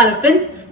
Hello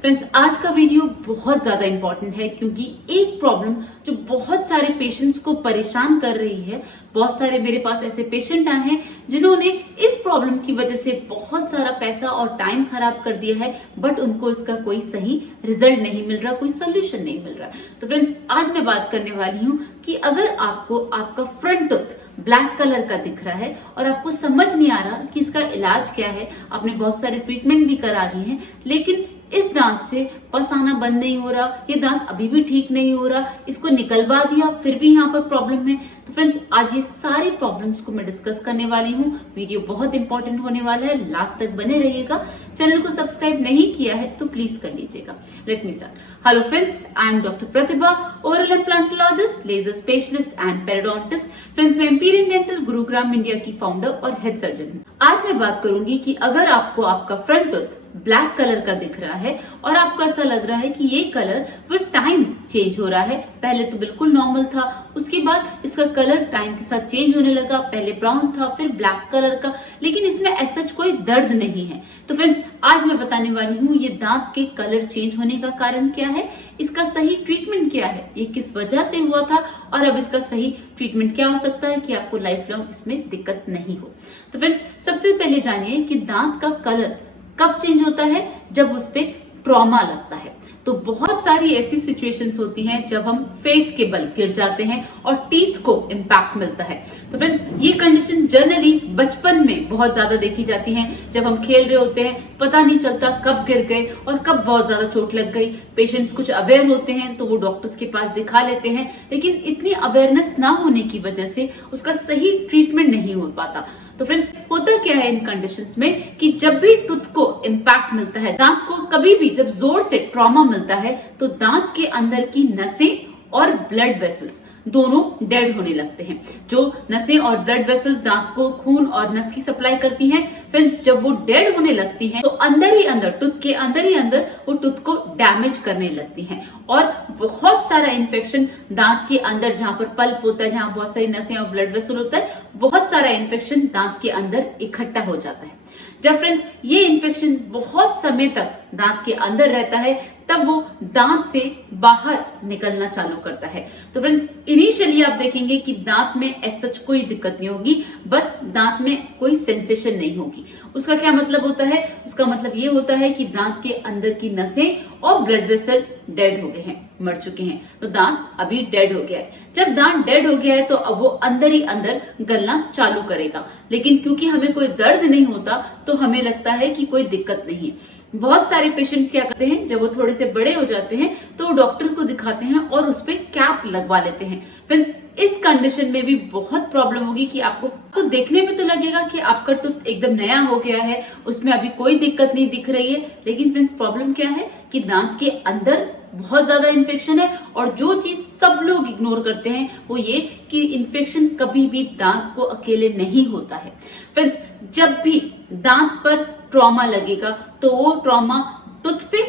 friends आज का video बहुत ज़्यादा इम्पॉर्टेंट है क्योंकि एक प्रॉब्लम जो बहुत सारे पेशेंट्स को परेशान कर रही है। बहुत सारे मेरे पास ऐसे पेशेंट आए हैं जिन्होंने इस प्रॉब्लम की वजह से बहुत सारा पैसा और टाइम खराब कर दिया है, बट उनको इसका कोई सही रिजल्ट नहीं मिल रहा, कोई सोल्यूशन नहीं मिल रहा। तो फ्रेंड्स आज मैं बात करने वाली हूँ कि अगर आपको आपका फ्रंट टूथ ब्लैक कलर का दिख रहा है और आपको समझ नहीं आ रहा कि इसका इलाज क्या है, आपने बहुत सारे ट्रीटमेंट भी करा लिए हैं लेकिन इस दांत से पस आना बंद नहीं हो रहा, ये दांत अभी भी ठीक नहीं हो रहा, इसको निकलवा दिया फिर भी यहाँ पर प्रॉब्लम है। तो फ्रेंड्स आज ये सारी प्रॉब्लम्स को मैं डिस्कस करने वाली हूँ। वीडियो बहुत इंपॉर्टेंट होने वाला है, लास्ट तक बने रहिएगा। चैनल को सब्सक्राइब नहीं किया है तो प्लीज कर लीजिएगा। Let me start. Hello friends, I am doctor Pratibha, oral implantologist, laser specialist and periodontist. Friends मैं एम्पीरियल डेंटल गुरुग्राम इंडिया की फाउंडर और हेड सर्जन हूँ। आज मैं बात करूंगी कि अगर आपको आपका फ्रंट टूथ ब्लैक कलर का दिख रहा है और आपको ऐसा लग रहा है कि ये कलर विद टाइम चेंज हो रहा है, पहले तो बिल्कुल नॉर्मल था, उसके बाद इसका कलर टाइम के साथ चेंज होने लगा, पहले ब्राउन था फिर ब्लैक कलर का, लेकिन इसमें ऐसा कोई दर्द नहीं है। तो फ्रेंड्स आज मैं बताने वाली हूँ ये दांत के कलर चेंज होने का कारण क्या है, इसका सही ट्रीटमेंट क्या है, ये किस वजह से हुआ था और अब इसका सही ट्रीटमेंट क्या हो सकता है कि आपको लाइफ लॉन्ग इसमें दिक्कत नहीं हो। तो फ्रेंड्स सबसे पहले जानिए कि दांत का कलर कब चेंज होता है, जब उस पे ट्रॉमा लगता है। तो बहुत सारी ऐसी सिचुएशंस होती हैं जब हम फेस के बल गिर जाते हैं और टीथ को इम्पैक्ट मिलता है। तो फ्रेंड्स ये कंडीशन जनरली बचपन में बहुत ज्यादा देखी जाती है। जब हम खेल रहे होते हैं पता नहीं चलता कब गिर गए और कब बहुत ज्यादा चोट लग गई। पेशेंट्स कुछ अवेयर होते हैं तो वो डॉक्टर्स के पास दिखा लेते हैं, लेकिन इतनी अवेयरनेस ना होने की वजह से उसका सही ट्रीटमेंट नहीं हो पाता। तो फ्रेंड्स होता क्या है इन कंडीशंस में कि जब भी टूथ को इम्पैक्ट मिलता है, दांत को कभी भी जब जोर से ट्रॉमा मिलता है तो दांत के अंदर की नसें और ब्लड वेसल्स दोनों डेड होने लगते हैं। जो नसें और ब्लड वेसल्स दांत को खून और नस की सप्लाई करती हैं, फिर जब वो डेड होने लगती हैं तो अंदर ही अंदर टूथ के अंदर ही अंदर वो टूथ को डैमेज करने लगती हैं और बहुत सारा इन्फेक्शन दांत के अंदर जहां पर पल्प होता है, जहां बहुत सारी नसें और ब्लड वेसल होता है, बहुत सारा इन्फेक्शन दांत के अंदर इकट्ठा हो जाता है। जब फ्रेंड्स ये इन्फेक्शन बहुत समय तक दांत के अंदर रहता है तब वो दांत से बाहर निकलना चालू करता है। तो फ्रेंड्स इनिशियली आप देखेंगे कि दांत में ऐसा कोई दिक्कत नहीं होगी, बस दांत में कोई सेंसेशन नहीं होगी। उसका क्या मतलब होता है, उसका मतलब ये होता है कि दांत के अंदर की नसें और ब्लड वेसल डेड हो गए हैं, मर चुके हैं। तो दांत अभी डेड हो गया है। जब दांत डेड हो गया है तो अब वो अंदर ही अंदर गलना चालू करेगा, लेकिन क्योंकि हमें कोई दर्द नहीं होता तो हमें लगता है कि कोई दिक्कत नहीं है। बहुत सारे पेशेंट्स क्या करते हैं, जब वो थोड़े से बड़े हो जाते हैं तो वो डॉक्टर को दिखाते हैं और उस पर कैप लगवा लेते हैं। फिर इस कंडीशन में भी बहुत प्रॉब्लम होगी कि आपको देखने में तो लगेगा कि आपका टूथ एकदम नया हो गया है, उसमें अभी कोई दिक्कत नहीं दिख रही है, लेकिन फ्रेंड्स प्रॉब्लम क्या है कि दांत के अंदर बहुत ज्यादा इन्फेक्शन है। और जो चीज सब लोग इग्नोर करते हैं वो ये कि इन्फेक्शन कभी भी दांत को अकेले नहीं होता है। फ्रेंड्स जब भी दांत पर ट्रॉमा लगेगा तो वो ट्रॉमा टूथ पे,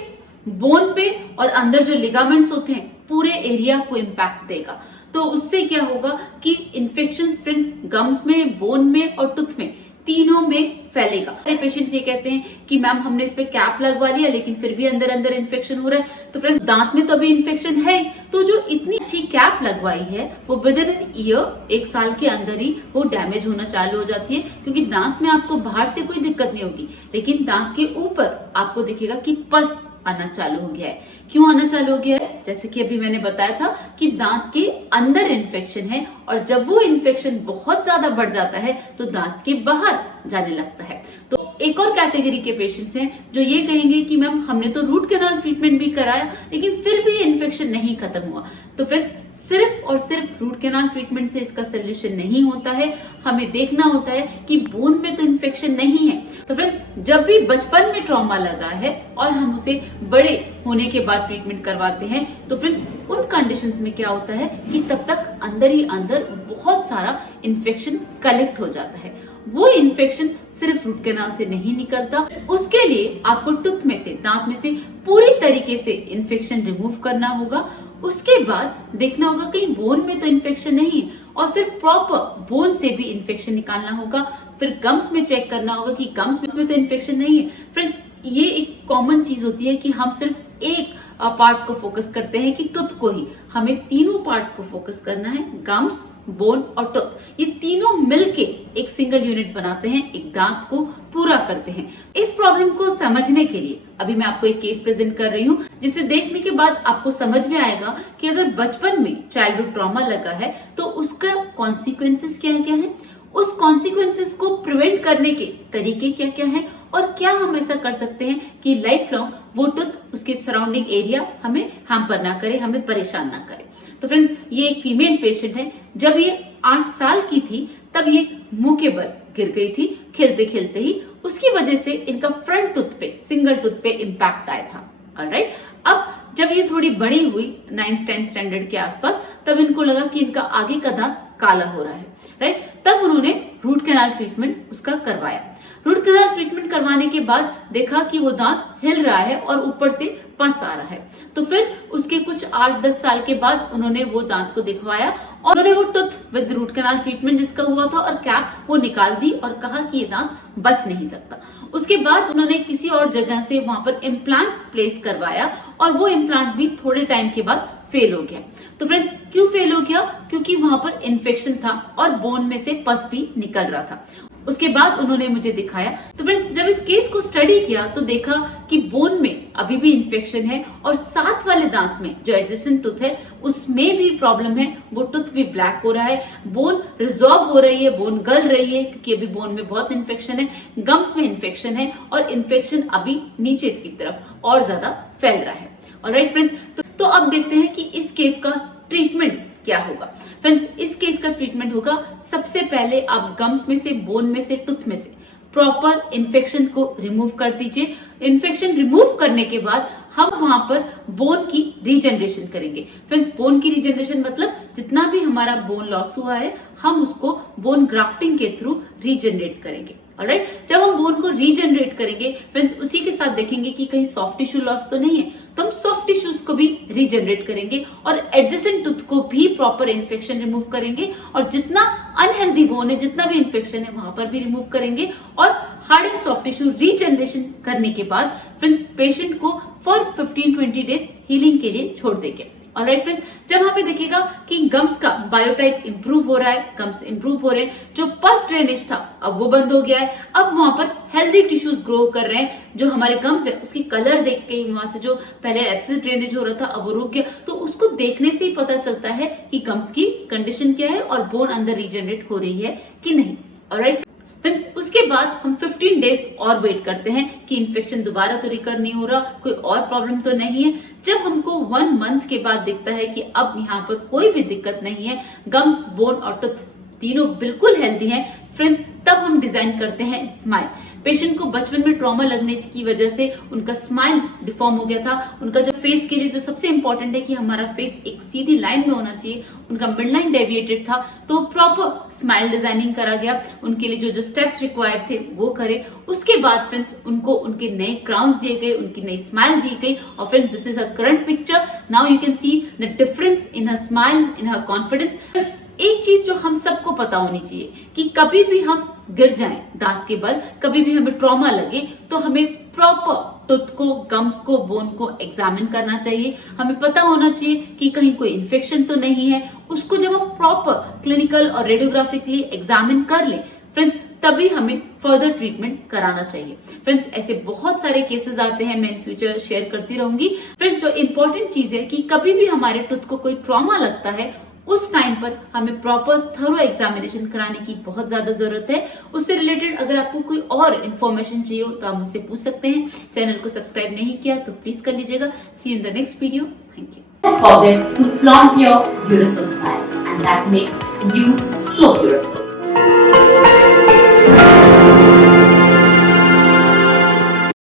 बोन पे और अंदर जो लिगामेंट्स होते हैं पूरे एरिया को इम्पैक्ट देगा। तो उससे क्या होगा कि इन्फेक्शन फ्रेंड्स गम्स में, बोन में और टूथ में तीनों में फैलेगा। पेशेंट्स ये कहते हैं कि मैम हमने इस पे कैप लगवा लिया लेकिन फिर भी अंदर अंदर इन्फेक्शन हो रहा है। तो फ्रेंड्स दांत में तो अभी इन्फेक्शन है, तो जो इतनी अच्छी कैप लगवाई है वो विद इन एन ईयर, एक साल के अंदर ही वो डैमेज होना चालू हो जाती है। क्योंकि दांत में आपको बाहर से कोई दिक्कत नहीं होगी, लेकिन दांत के ऊपर आपको दिखेगा कि पस आना चालू हो गया है। क्यों आना चालू हो गया है, जैसे कि अभी मैंने बताया था कि दांत के अंदर इन्फेक्शन है और जब वो इन्फेक्शन बहुत ज्यादा बढ़ जाता है तो दांत के बाहर जाने लगता है। तो एक और कैटेगरी के पेशेंट्स हैं जो ये कहेंगे कि मैम हमने तो रूट कैनाल ट्रीटमेंट भी कराया लेकिन फिर भी इन्फेक्शन नहीं खत्म हुआ। तो फ्रेंड्स सिर्फ और सिर्फ रूट कैनाल ट्रीटमेंट से इसका सोल्यूशन नहीं होता है, हमें देखना होता है कि बोन में तो इन्फेक्शन नहीं है। तो फ्रेंड्स जब भी बचपन में ट्रॉमा लगा है और हम उसे बड़े होने के बाद ट्रीटमेंट करवाते हैं तो फ्रेंड्स उन कंडीशंस में क्या होता है कि तब तक अंदर ही अंदर बहुत सारा इन्फेक्शन कलेक्ट हो जाता है। वो इन्फेक्शन सिर्फ रूट कैनाल से नहीं निकलता, उसके लिए आपको टूथ में से, दांत में से पूरी तरीके से इन्फेक्शन रिमूव करना होगा। उसके बाद देखना होगा कहीं बोन में तो इन्फेक्शन नहीं है और फिर प्रॉपर बोन से भी इन्फेक्शन निकालना होगा। फिर गम्स में चेक करना होगा कि गम्स में तो इन्फेक्शन नहीं है। फ्रेंड्स ये एक कॉमन चीज होती है कि हम सिर्फ एक पार्ट को फोकस करते हैं कि टूथ को ही, हमें तीनों पार्ट को फोकस करना है, गम्स, बोन और टूथ। ये तीनों मिलके एक सिंगल यूनिट बनाते हैं, एक दांत को पूरा करते हैं। इस प्रॉब्लम को समझने के लिए अभी मैं आपको एक केस प्रेजेंट कर रही हूँ, जिसे देखने के बाद आपको समझ में आएगा कि अगर बचपन में चाइल्डहुड ट्रॉमा लगा है तो उसका कॉन्सिक्वेंसेस क्या क्या है, उस कॉन्सिक्वेंसेस को प्रिवेंट करने के तरीके क्या क्या है, और क्या हम ऐसा कर सकते हैं कि लाइफ लॉन्ग वो टूथ, उसके सराउंडिंग एरिया हमें हैम्पर ना करे, हमें परेशान ना करे। तो फ्रेंड्स, ये एक फीमेल पेशेंट है। जब ये 8 साल की थी तब ये मुंह के बल गिर गई थी खेलते खेलते ही, उसकी वजह से इनका फ्रंट टूथ पे, सिंगल टूथ पे इम्पैक्ट आया था। ऑलराइट, अब जब ये थोड़ी बड़ी हुई 9th 10th स्टैंडर्ड के आसपास, तब इनको लगा कि इनका आगे का दांत काला हो रहा है। राइट, तब उन्होंने रूट कैनाल ट्रीटमेंट उसका करवाया। रूट कैनाल ट्रीटमेंट करवाने के बाद देखा कि वो दांत हिल रहा है और ऊपर से पस आ रहा है। तो फिर उसके कुछ 8-10 साल के बाद उन्होंने वो दांत को दिखवाया और उन्होंने वो tooth with root canal treatment जिसका हुआ था और कैप वो निकाल दी और कहा कि ये दांत बच नहीं सकता। उसके बाद उन्होंने किसी और जगह से वहां पर इम्प्लांट प्लेस करवाया और वो इम्प्लांट भी थोड़े टाइम के बाद फेल हो गया। तो फ्रेंड्स, क्यों फेल हो गया? क्योंकि वहां पर इन्फेक्शन था और बोन में से पस भी निकल रहा था। उसके बाद उन्होंने मुझे दिखाया। तो फ्रेंड्स, जब इस केस को स्टडी किया तो देखा कि बोन में अभी भी इन्फेक्शन है और साथ वाले दांत में जो एडजेसेंट टूथ है उसमें भी प्रॉब्लम है, वो टूथ भी ब्लैक हो रहा है, बोन रिजॉर्व हो रही है, बोन गल रही है क्योंकि अभी बोन में बहुत इन्फेक्शन है, गम्स में इन्फेक्शन है और इन्फेक्शन अभी नीचे की तरफ और ज्यादा फैल रहा है। ऑलराइट फ्रेंड्स, तो अब देखते हैं कि इस केस का ट्रीटमेंट क्या होगा। फ्रेंड्स, इस केस का ट्रीटमेंट होगा, सबसे पहले आप गम्स में से, बोन में से, टूथ में से प्रॉपर इन्फेक्शन को रिमूव कर दीजिए। इन्फेक्शन रिमूव करने के बाद हम वहां पर बोन की रीजनरेशन करेंगे। फ्रेंड्स, बोन की रीजनरेशन मतलब जितना भी हमारा बोन लॉस हुआ है हम उसको बोन ग्राफ्टिंग के थ्रू रीजनरेट करेंगे। ऑलराइट, जब हम बोन को रीजनरेट करेंगे फ्रेंड्स, उसी के साथ देखेंगे कि कहीं सॉफ्ट टिश्यू लॉस तो नहीं है, तो हम सॉफ्ट टिश्यूज को भी रीजनरेट करेंगे और एडजेसेंट टूथ को भी प्रॉपर इन्फेक्शन रिमूव करेंगे और जितना अनहेल्दी बोन है, जितना भी इन्फेक्शन है वहां पर भी रिमूव करेंगे और hard and soft tissue regeneration करने के बाद फ्रेंड्स पेशेंट को फॉर 15-20 डेज हीलिंग के लिए छोड़ देंगे। ऑलराइट फ्रेंड्स, जब हमें दिखेगा कि गम्स का बायोटाइप इंप्रूव हो रहा है, गम्स इंप्रूव हो रहे हैं, जो पस ड्रेनेज था अब वो बंद हो गया है, अब वहां पर हेल्दी टिश्यूज ग्रो कर रहे हैं, जो हमारे गम्स है उसकी कलर देख के वहां से जो पहले एब्सेस ड्रेनेज हो रहा था अब वो रुक गया, तो उसको देखने से ही पता चलता है कि गम्स की कंडीशन क्या है और बोन अंदर रीजनरेट हो रही है कि नहीं। ऑलराइट फ्रेंड्स, उसके बाद हम 15 डेज और वेट करते हैं कि इन्फेक्शन दोबारा तो रिकर नहीं हो रहा, कोई और प्रॉब्लम तो नहीं है। जब हमको 1 मंथ के बाद दिखता है कि अब यहाँ पर कोई भी दिक्कत नहीं है, गम्स, बोन और टूथ तीनों बिल्कुल हेल्दी हैं फ्रेंड्स, तब हम डिजाइन करते हैं स्माइल। पेशेंट को बचपन में ट्रॉमा लगने की वजह से उनका स्माइल डिफॉर्म हो गया था। उनका जो फेस के लिए जो सबसे इंपॉर्टेंट है कि हमारा फेस एक सीधी लाइन में होना चाहिए, उनका मिड लाइन डेविएटेड था, तो प्रॉपर स्माइल डिजाइनिंग करा गया। उनके लिए जो जो स्टेप्स रिक्वायर्ड थे वो करे। उसके बाद फ्रेंड्स उनको उनके नए क्राउन्स दिए गए, उनकी नई स्माइल दी गई और friends this is a current picture. Now you can see the difference in her smile, in her confidence. एक चीज जो हम सबको पता होनी चाहिए कि कभी भी हम गिर जाएं दांत के बल, कभी भी हमें ट्रॉमा लगे तो हमें प्रॉपर टूथ को, गम्स को, बोन को एग्जामिन करना चाहिए। हमें पता होना चाहिए कि कहीं कोई इन्फेक्शन तो नहीं है। उसको जब हम प्रॉपर क्लिनिकल और रेडियोग्राफिकली एग्जामिन कर लें फ्रेंड्स, तभी हमें फर्दर ट्रीटमेंट कराना चाहिए। फ्रेंड्स, ऐसे बहुत सारे केसेस आते हैं, मैं इन फ्यूचर शेयर करती रहूंगी। फ्रेंड्स, जो इंपॉर्टेंट चीज है कि कभी भी हमारे टूथ को कोई ट्रॉमा लगता है उस टाइम पर हमें प्रॉपर थरो एग्जामिनेशन कराने की बहुत ज्यादा जरूरत है। उससे रिलेटेड अगर आपको कोई और इन्फॉर्मेशन चाहिए हो तो आप मुझसे पूछ सकते हैं। चैनल को सब्सक्राइब नहीं किया तो प्लीज कर लीजिएगा। See you in the next video. Thank you. Don't forget to flaunt your beautiful smile and that makes you so beautiful.